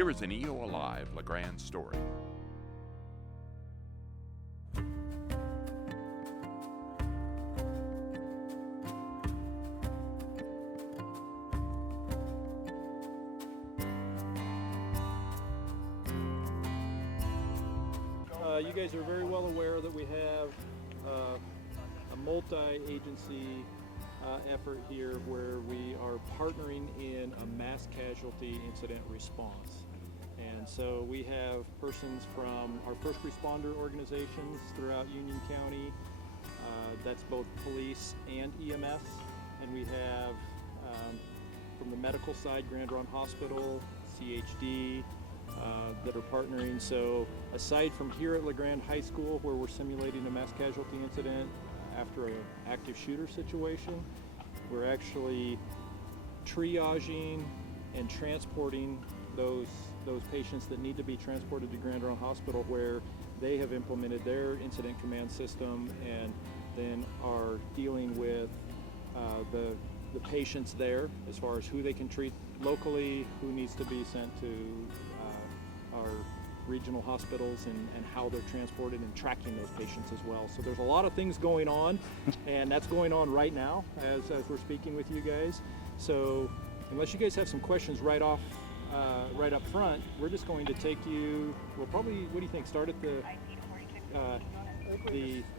Here is an EOA Live LeGrand story. You guys are very well aware that we have a multi-agency effort here where we are partnering in a mass casualty incident response. And so we have persons from our first responder organizations throughout Union County, that's both police and EMS, and we have from the medical side, Grande Hospital, CHD, that are partnering. So aside from here at Grande High School where we're simulating a mass casualty incident after an active shooter situation, we're actually triaging and transporting those patients that need to be transported to Grande Hospital where they have implemented their incident command system and then are dealing with the patients there as far as who they can treat locally, who needs to be sent to our regional hospitals and how they're transported and tracking those patients as well. So there's a lot of things going on and that's going on right now as we're speaking with you guys. So unless you guys have some questions right up front, we're just going to take you, well probably, what do you think, start at the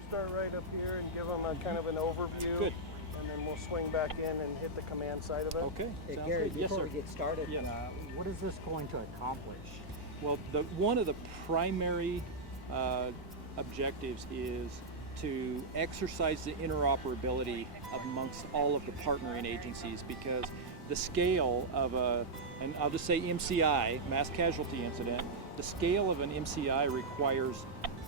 start right up here and give them a kind of an overview. Good. And then we'll swing back in and hit the command side of it. Okay. Hey, Sounds Gary, good. Yes, before sir. we get started, Yeah. what is this going to accomplish? Well, one of the primary objectives is to exercise the interoperability amongst all of the partnering agencies, because the scale of and I'll just say MCI, mass casualty incident, the scale of an MCI requires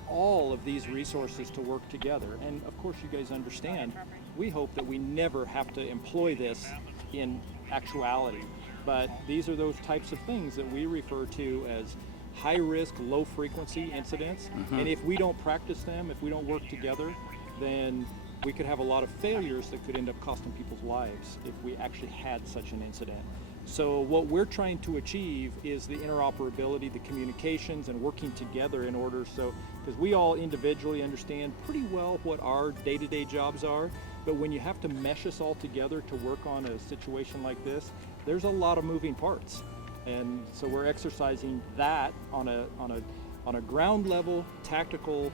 all of these resources to work together. And of course you guys understand, we hope that we never have to employ this in actuality. But these are those types of things that we refer to as high risk, low frequency incidents. And if we don't practice them, if we don't work together, then we could have a lot of failures that could end up costing people's lives if we actually had such an incident. So what we're trying to achieve is the interoperability, the communications, and working together in order, so, because we all individually understand pretty well what our day-to-day jobs are, but when you have to mesh us all together to work on a situation like this, there's a lot of moving parts. And so we're exercising that on a ground level tactical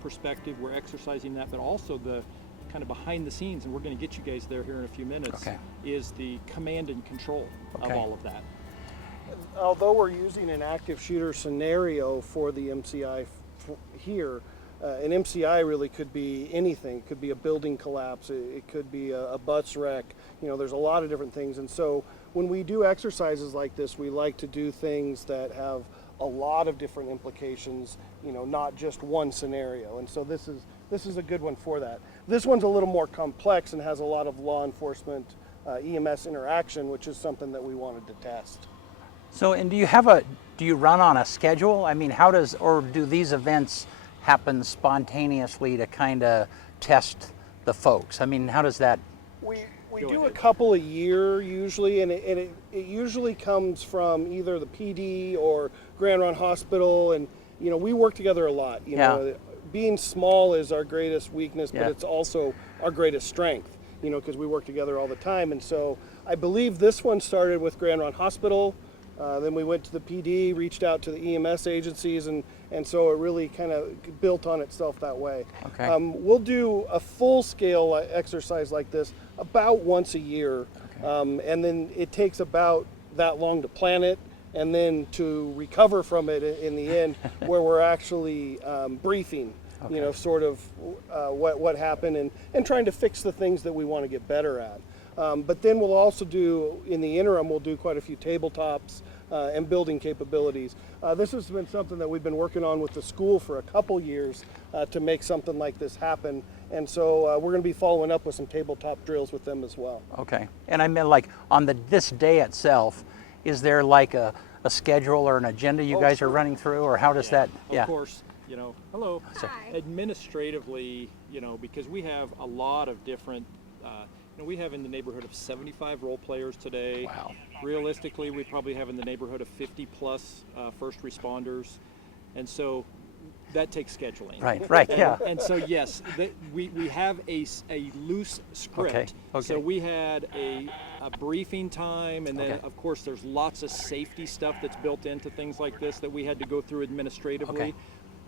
perspective. We're exercising that, but also the kind of behind the scenes, and we're going to get you guys there here in a few minutes, is the command and control of all of that. Although we're using an active shooter scenario for the MCI here, an MCI really could be anything. It could be a building collapse, it could be a bus wreck, you know, there's a lot of different things. And so when we do exercises like this, we like to do things that have a lot of different implications, you know, not just one scenario. And so this is a good one for that. This one's a little more complex and has a lot of law enforcement EMS interaction, which is something that we wanted to test. So, and do you run on a schedule? I mean, or do these events happen spontaneously to kind of test the folks? I mean, how does that? We do a couple a year usually, and it usually comes from either the PD or Grande Hospital, and you know, we work together a lot. You know, being small is our greatest weakness, but it's also our greatest strength, you know, because we work together all the time. And so I believe this one started with Grande Hospital, then we went to the PD, reached out to the EMS agencies, and so it really kind of built on itself that way. Okay. We'll do a full-scale exercise like this about once a year, and then it takes about that long to plan it, and then to recover from it in the end, where we're actually briefing, you know, sort of what happened and trying to fix the things that we want to get better at. But then we'll also do, in the interim, we'll do quite a few tabletops and building capabilities. This has been something that we've been working on with the school for a couple years to make something like this happen. And so we're going to be following up with some tabletop drills with them as well. Okay. And I meant, like, on this day itself, is there like a schedule or an agenda you guys are running through, or how does that? Of course, you know, hello. Hi. Administratively, you know, because we have a lot of different, you know, we have in the neighborhood of 75 role players today. Wow. realistically, we probably have in the neighborhood of 50 plus first responders, and so that takes scheduling. Right, yeah. And so yes, we have a loose script. Okay. So we had a briefing time, and then of course there's lots of safety stuff that's built into things like this that we had to go through administratively. Okay.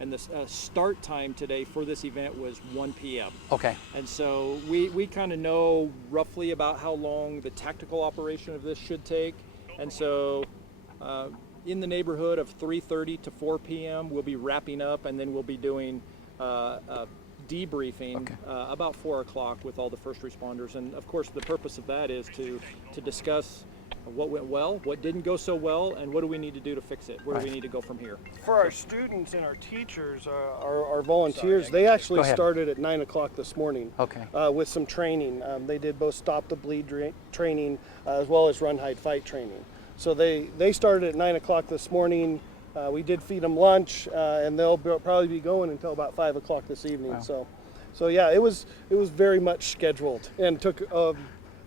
And the start time today for this event was 1 p.m. Okay. And so we kind of know roughly about how long the tactical operation of this should take. And so in the neighborhood of 3:30 to 4 p.m. we'll be wrapping up, and then we'll be doing debriefing about 4 o'clock with all the first responders. And of course the purpose of that is to discuss what went well, what didn't go so well, and what do we need to do to fix it? Where do we need to go from here? For our students and our teachers, our volunteers, they actually started at 9 o'clock this morning with some training. They did both stop the bleed training as well as run, hide, fight training. So they started at 9 o'clock this morning. We did feed them lunch, and they'll probably be going until about 5 o'clock this evening. Wow. So yeah, it was very much scheduled and took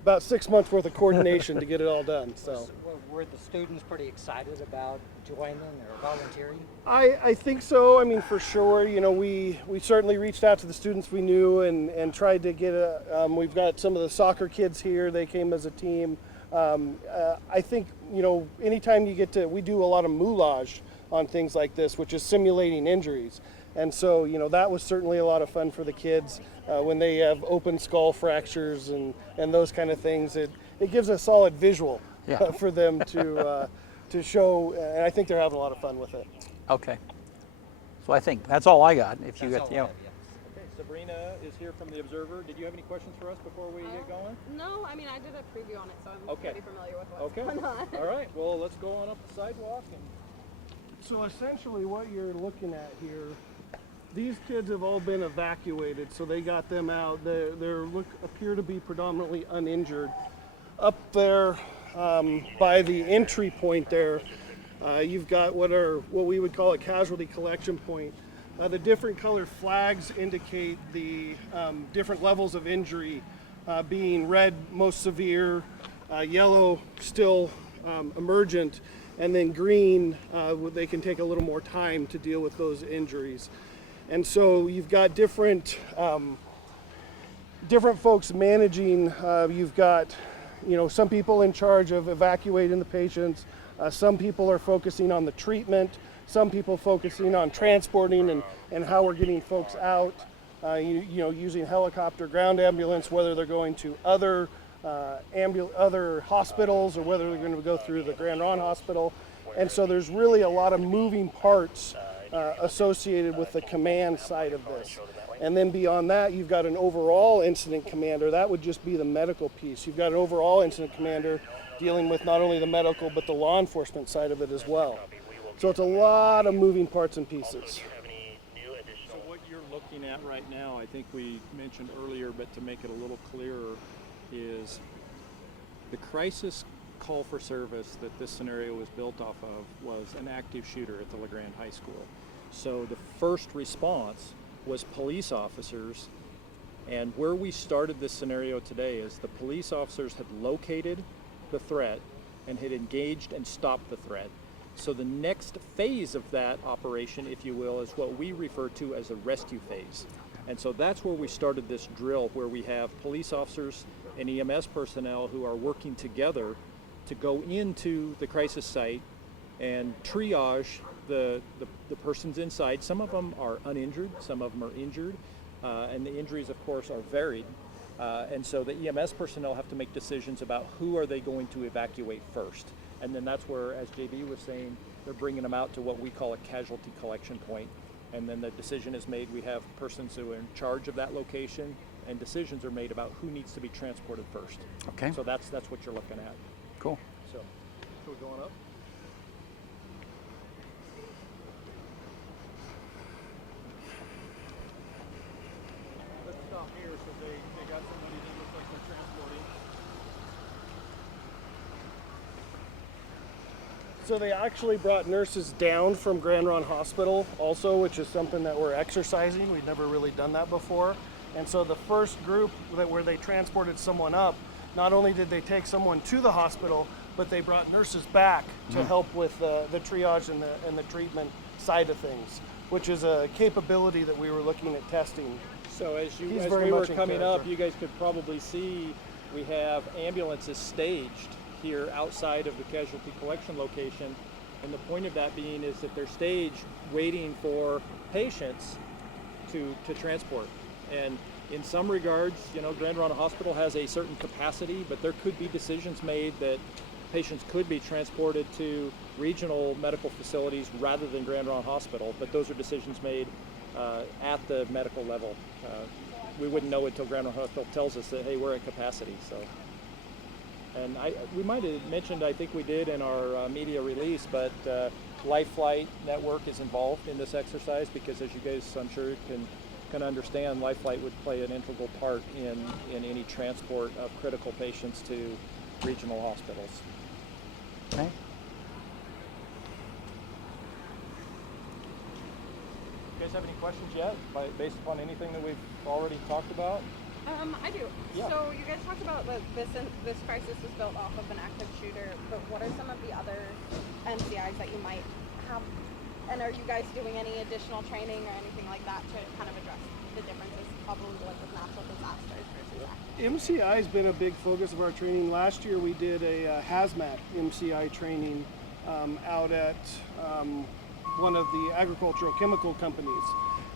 about 6 months worth of coordination to get it all done. So were the students pretty excited about joining or volunteering? I think so. I mean, for sure. You know, we certainly reached out to the students we knew and tried to get we've got some of the soccer kids here. They came as a team. I think, you know, anytime we do a lot of moulage on things like this, which is simulating injuries. And so, you know, that was certainly a lot of fun for the kids when they have open skull fractures and those kind of things. It gives a solid visual for them to show, and I think they're having a lot of fun with it. Okay. So I think that's all I got. If you got, Okay, Sabrina is here from the Observer. Did you have any questions for us before we get going? No, I mean, I did a preview on it, so I'm pretty familiar with what's going on. All right, well, let's go on up the sidewalk. So essentially what you're looking at here, these kids have all been evacuated, so they got them out. They appear to be predominantly uninjured. Up there by the entry point there, you've got what we would call a casualty collection point. The different colored flags indicate the different levels of injury, being red most severe, yellow still emergent, and then green, they can take a little more time to deal with those injuries. And so you've got different folks managing. You've got, you know, some people in charge of evacuating the patients. Some people are focusing on the treatment. Some people focusing on transporting and how we're getting folks out. You know, using helicopter, ground ambulance, whether they're going to other hospitals or whether they're going to go through the Grand Ron Hospital. And so there's really a lot of moving parts associated with the command side of this. And then beyond that, you've got an overall incident commander. That would just be the medical piece. You've got an overall incident commander dealing with not only the medical but the law enforcement side of it as well. So it's a lot of moving parts and pieces. So what you're looking at right now, I think we mentioned earlier, but to make it a little clearer, is the crisis call for service that this scenario was built off of was an active shooter at the Grande High School. So the first response was police officers, and where we started this scenario today is the police officers had located the threat and had engaged and stopped the threat. So the next phase of that operation, if you will, is what we refer to as a rescue phase. And so that's where we started this drill, where we have police officers and EMS personnel who are working together to go into the crisis site and triage the persons inside. Some of them are uninjured, some of them are injured, and the injuries, of course, are varied. And so the EMS personnel have to make decisions about who are they going to evacuate first. And then that's where, as JB was saying, they're bringing them out to what we call a casualty collection point. And then the decision is made. We have persons who are in charge of that location, and decisions are made about who needs to be transported first. Okay. So that's what you're looking at. Cool. So we're going up. Let's stop here so they got somebody that looks like they're transporting. So they actually brought nurses down from Grand Ron Hospital also, which is something that we're exercising. We've never really done that before. And so the first group where they transported someone up, not only did they take someone to the hospital, but they brought nurses back to help with the triage and the treatment side of things, which is a capability that we were looking at testing. So as He's we very were much in coming up, character. you guys could probably see we have ambulances staged here outside of the casualty collection location. And the point of that being is that they're staged waiting for patients to transport. And in some regards, you know, Grand Ronald Hospital has a certain capacity, but there could be decisions made that patients could be transported to regional medical facilities rather than Grand Ronald Hospital, but those are decisions made at the medical level. We wouldn't know until Grand Ronald Hospital tells us that, hey, we're at capacity. So, and we might have mentioned, I think we did in our media release, but Life Flight Network is involved in this exercise because, as you guys, I'm sure, can understand, Life Flight would play an integral part in any transport of critical patients to regional hospitals. Okay. You guys have any questions yet, based upon anything that we've already talked about? I do. Yeah. So you guys talked about that this crisis was built off of an active shooter, but what are some of the other MCIs that you might have? And are you guys doing any additional training or anything like that to kind of address the differences, probably like with natural disasters versus active? MCI has been a big focus of our training. Last year we did a hazmat MCI training out at one of the agricultural chemical companies.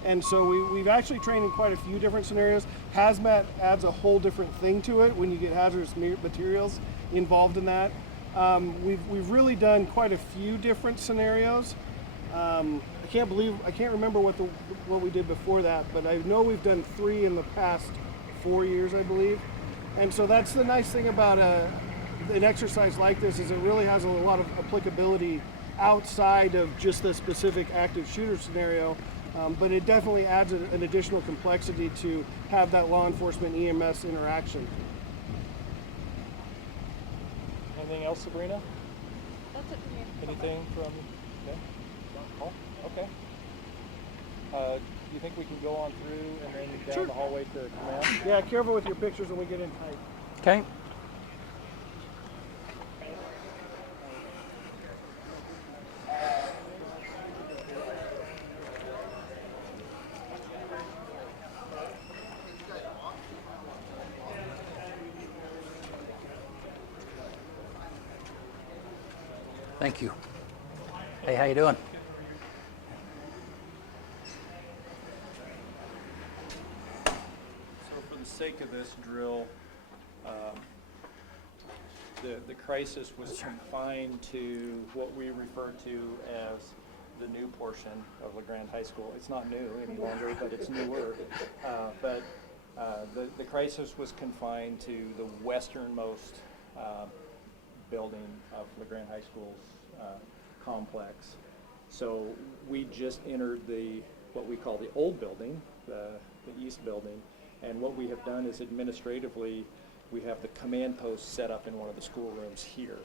And so we've actually trained in quite a few different scenarios. Hazmat adds a whole different thing to it when you get hazardous materials involved in that. We've really done quite a few different scenarios. I can't remember what we did before that, but I know we've done 3 in the past 4 years, I believe. And so that's the nice thing about an exercise like this, is it really has a lot of applicability outside of just the specific active shooter scenario, but it definitely adds an additional complexity to have that law enforcement EMS interaction. Anything else, Sabrina? That's it for me. Anything from? Okay. Oh, okay. Do you think we can go on through and then down Sure. the hallway to command? Yeah, careful with your pictures when we get in tight. Okay. Thank you. Hey, how you doing? So for the sake of this drill, the crisis was confined to what we refer to as the new portion of Grande High School. It's not new any longer, but it's newer. The crisis was confined to the westernmost building of Grande High School's complex. So we just entered what we call the old building, the east building, and what we have done is administratively we have the command post set up in one of the schoolrooms here.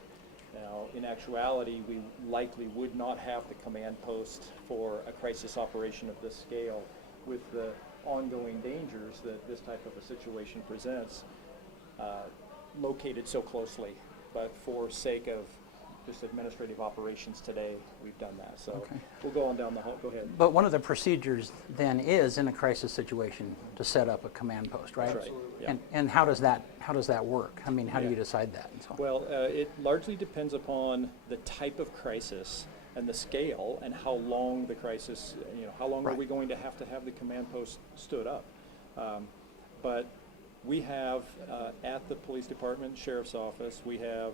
Now, in actuality, we likely would not have the command post for a crisis operation of this scale with the ongoing dangers that this type of a situation presents located so closely. But for sake of just administrative operations today, we've done that. So Okay. we'll go on down the hall. Go ahead. But one of the procedures then is, in a crisis situation, to set up a command post, right? That's right. Yeah. And how does that work? I mean, how do Yeah. you decide that and so on? Well, it largely depends upon the type of crisis and the scale and how long the crisis, how long are Right. we going to have the command post stood up. But we have at the police department, sheriff's office, we have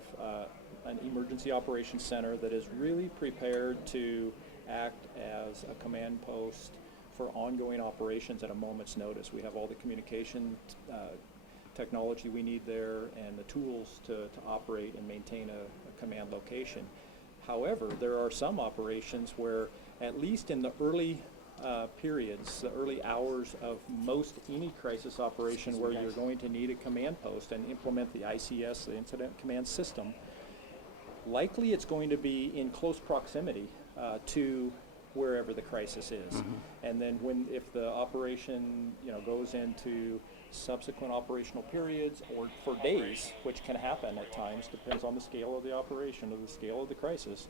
an emergency operations center that is really prepared to act as a command post for ongoing operations at a moment's notice. We have all the communication technology we need there and the tools to operate and maintain a command location. However, there are some operations where, at least in the early periods, the early hours of most any crisis operation where you're going to need a command post and implement the ICS, the Incident Command System, likely it's going to be in close proximity to wherever the crisis is. And then if the operation goes into subsequent operational periods or for days, which can happen at times, depends on the scale of the operation or the scale of the crisis,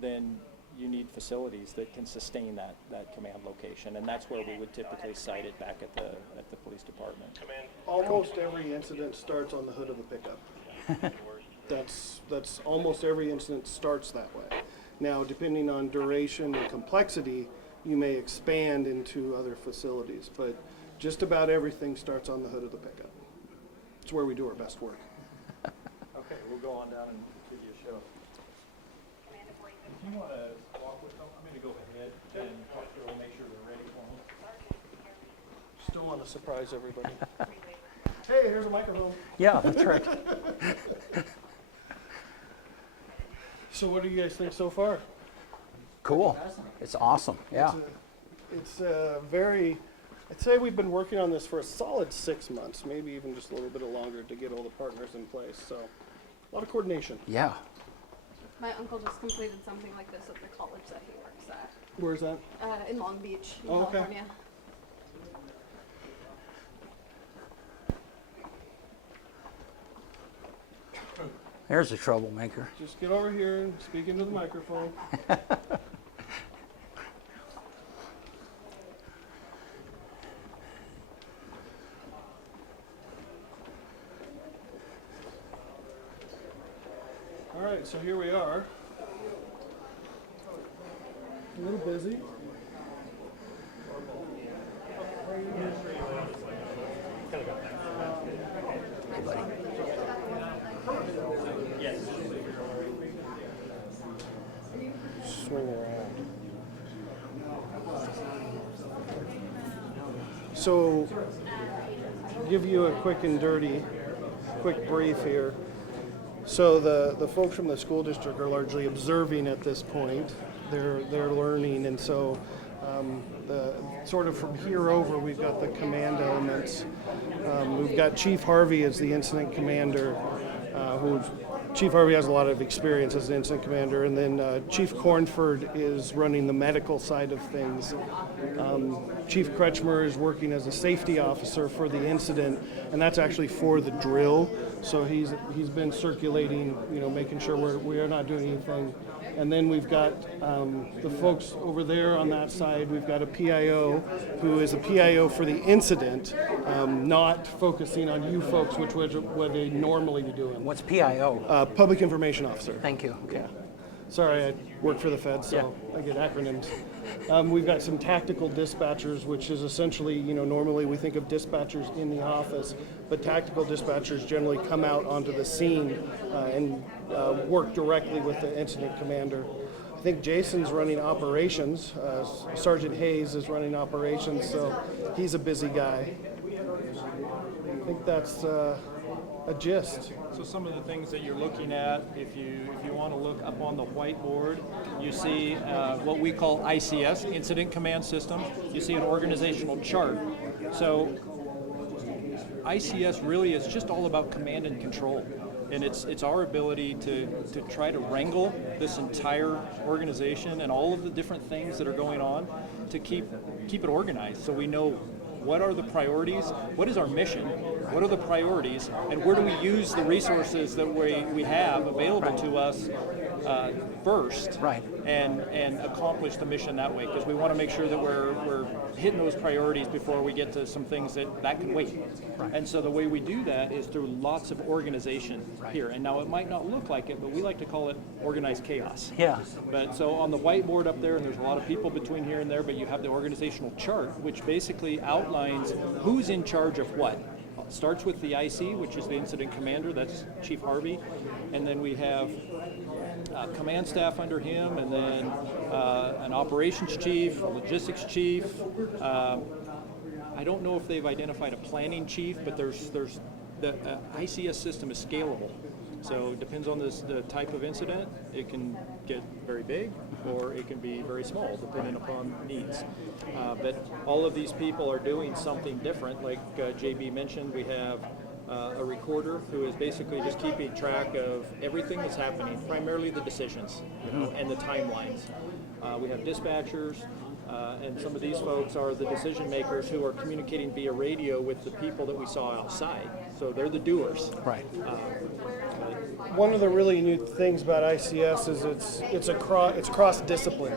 then you need facilities that can sustain that command location, and that's where we would typically site it back at the police department. Almost every incident starts on the hood of the pickup. That's almost every incident starts that way. Now, depending on duration and complexity, you may expand into other facilities, but just about everything starts on the hood of the pickup. It's where we do our best work. Okay, we'll go on down and give you a show. If you want to walk with them, I'm going to go ahead and talk to them, make sure they're ready for them. Still want to surprise everybody. Hey, here's a microphone. Yeah, that's right. So what do you guys think so far? Cool. It's awesome. Yeah. It's very, I'd say we've been working on this for a solid 6 months, maybe even just a little bit longer to get all the partners in place. So a lot of coordination. Yeah. My uncle just completed something like this at the college that he works at, Where's that? in Long Beach, in Oh, okay. California. There's a troublemaker. Just get over here and speak into the microphone. All right, so here we are. A little busy. Hey, buddy. Swing around. So, give you a quick and dirty, quick brief here. So the folks from the school district are largely observing at this point. They're learning, and so the sort of from here over, we've got the command elements. We've got Chief Harvey as the incident commander, Chief Harvey has a lot of experience as an incident commander, and then Chief Cornford is running the medical side of things. Chief Kretschmer is working as a safety officer for the incident, and that's actually for the drill. So he's been circulating, making sure we are not doing anything. And then we've got the folks over there on that side. We've got a PIO who is a PIO for the incident, not focusing on you folks, which was what they normally be doing. What's PIO? Public Information Officer. Thank you. Okay. Yeah. Sorry, I work for the Fed, so I get acronyms. We've got some tactical dispatchers, which is essentially, normally we think of dispatchers in the office, but tactical dispatchers generally come out onto the scene and work directly with the incident commander. I think Jason's running operations. Sergeant Hayes is running operations, so he's a busy guy. I think that's a gist. So some of the things that you're looking at, if you want to look up on the whiteboard, you see what we call ICS, Incident Command System. You see an organizational chart. So ICS really is just all about command and control. And it's our ability to try to wrangle this entire organization and all of the different things that are going on to keep it organized, so we know what are the priorities, what is our mission, what are the priorities, and where do we use the resources that we have available to us first, Right. and accomplish the mission that way, because we want to make sure that we're hitting those priorities before we get to some things that can wait. Right. And so the way we do that is through lots of organization here. And now it might not look like it, but we like to call it organized chaos. Yeah. But so on the whiteboard up there, and there's a lot of people between here and there, but you have the organizational chart, which basically outlines who's in charge of what. It starts with the IC, which is the incident commander, that's Chief Harvey, and then we have command staff under him, and then an operations chief, a logistics chief. I don't know if they've identified a planning chief, but there's the ICS system is scalable. So it depends on the type of incident. It can get very big, or it can be very small, depending upon needs. But all of these people are doing something different. Like JB mentioned, we have a recorder who is basically just keeping track of everything that's happening, primarily the decisions, and the timelines. We have dispatchers And some of these folks are the decision makers who are communicating via radio with the people that we saw outside. So they're the doers. Right. One of the really neat things about ICS is it's cross discipline.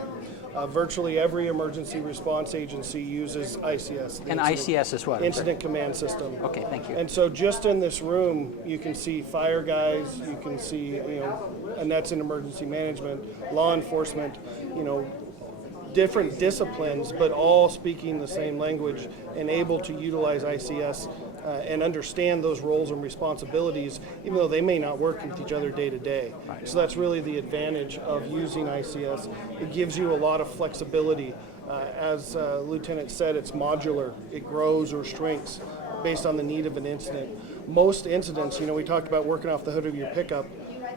Virtually every emergency response agency uses ICS. And ICS is what? Incident Command System. Okay, thank you. And so just in this room, you can see fire guys, you can see, and that's in emergency management, law enforcement, different disciplines, but all speaking the same language and able to utilize ICS and understand those roles and responsibilities, even though they may not work with each other day to day. So that's really the advantage of using ICS. It gives you a lot of flexibility. As Lieutenant said, it's modular. It grows or shrinks based on the need of an incident. Most incidents, we talked about working off the hood of your pickup.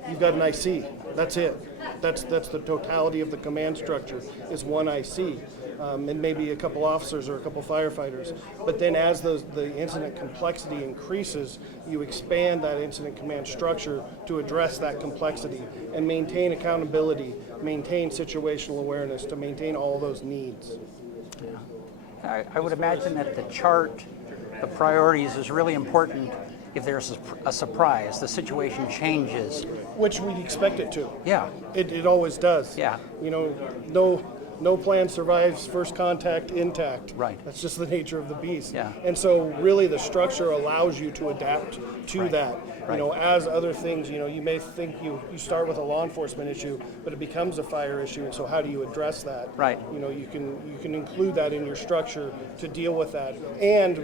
You've got an IC. That's it. That's the totality of the command structure is one IC. And maybe a couple officers or a couple firefighters. But then as the incident complexity increases, you expand that incident command structure to address that complexity and maintain accountability, maintain situational awareness, to maintain all those needs. Yeah. I would imagine that the chart, the priorities is really important if there's a surprise, the situation changes. Which we'd expect it to. Yeah. It always does. Yeah. No plan survives first contact intact. Right. That's just the nature of the beast. Yeah. And so really the structure allows you to adapt to that. Right. As other things, you may think you start with a law enforcement issue, but it becomes a fire issue, and so how do you address that? Right. You can include that in your structure to deal with that, and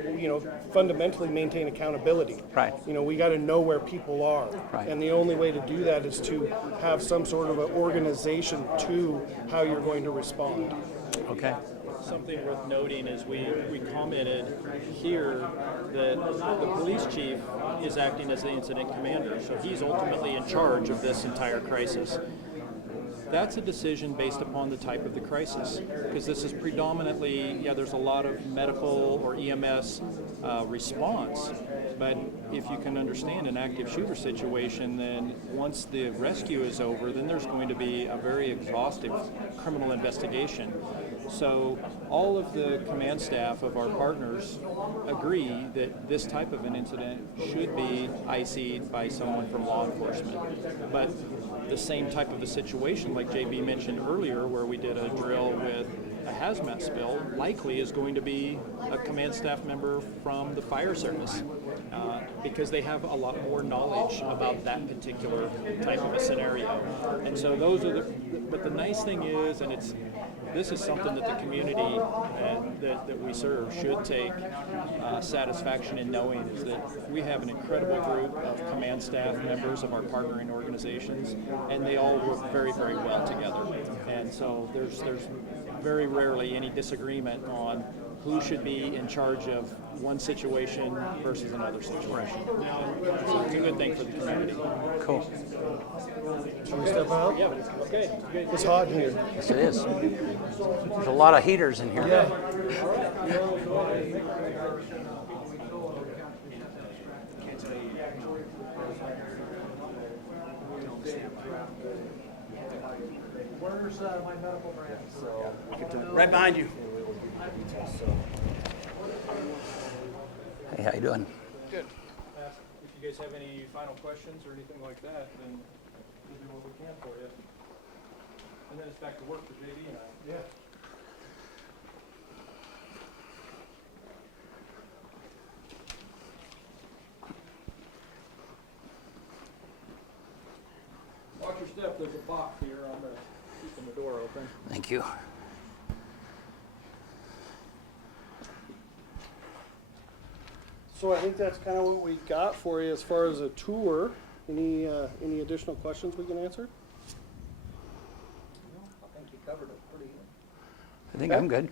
fundamentally maintain accountability. Right. We got to know where people are. Right. And the only way to do that is to have some sort of an organization to how you're going to respond. Okay. Something worth noting is we commented here that the police chief is acting as the incident commander, so he's ultimately in charge of this entire crisis. That's a decision based upon the type of the crisis, because this is predominantly, there's a lot of medical or EMS response, but if you can understand an active shooter situation, then once the rescue is over, then there's going to be a very exhaustive criminal investigation. So all of the command staff of our partners agree that this type of an incident should be IC'd by someone from law enforcement. But the same type of a situation, like JB mentioned earlier, where we did a drill with a hazmat spill, likely is going to be a command staff member from the fire service because they have a lot more knowledge about that particular type of a scenario. And so those are but the nice thing is, and this is something that the community that we serve should take satisfaction in knowing, is that we have an incredible group of command staff members of our partnering organizations, and they all work very, very well together. And so there's very rarely any disagreement on who should be in charge of one situation versus another situation. So it's a good thing for the community. Cool. Should we step out? Yeah, okay. It's hot in here. Yes, it is. There's a lot of heaters in here. Yeah. Where's my medical brand? Right behind you. Hey, how you doing? Good. If you guys have any final questions or anything like that, then we'll do what we can for you. And then it's back to work for JD and I. Yeah. Watch your step. There's a box here on keeping the door open. Thank you. So I think that's kind of what we got for you as far as a tour. Any additional questions we can answer? I think you covered it pretty good. I think I'm good.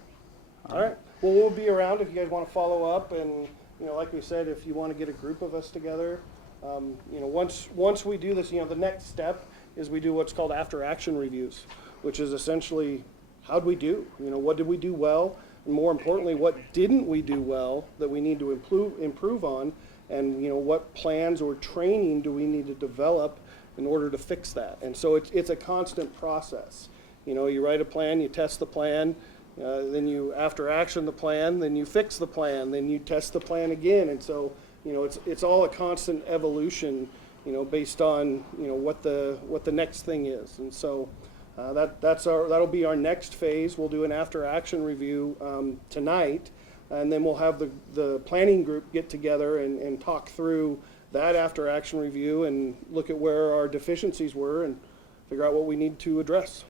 All right. Well, we'll be around if you guys want to follow up, and like we said, if you want to get a group of us together, once we do this, the next step is we do what's called after action reviews, which is essentially how'd we do? What did we do well? And more importantly, what didn't we do well that we need to improve on, and what plans or training do we need to develop in order to fix that? And so it's a constant process. You write a plan, you test the plan, then you after action the plan, then you fix the plan, then you test the plan again, and so it's all a constant evolution, based on what the next thing is, and so that'll be our next phase. We'll do an after action review tonight, and then we'll have the planning group get together and talk through that after action review and look at where our deficiencies were and figure out what we need to address.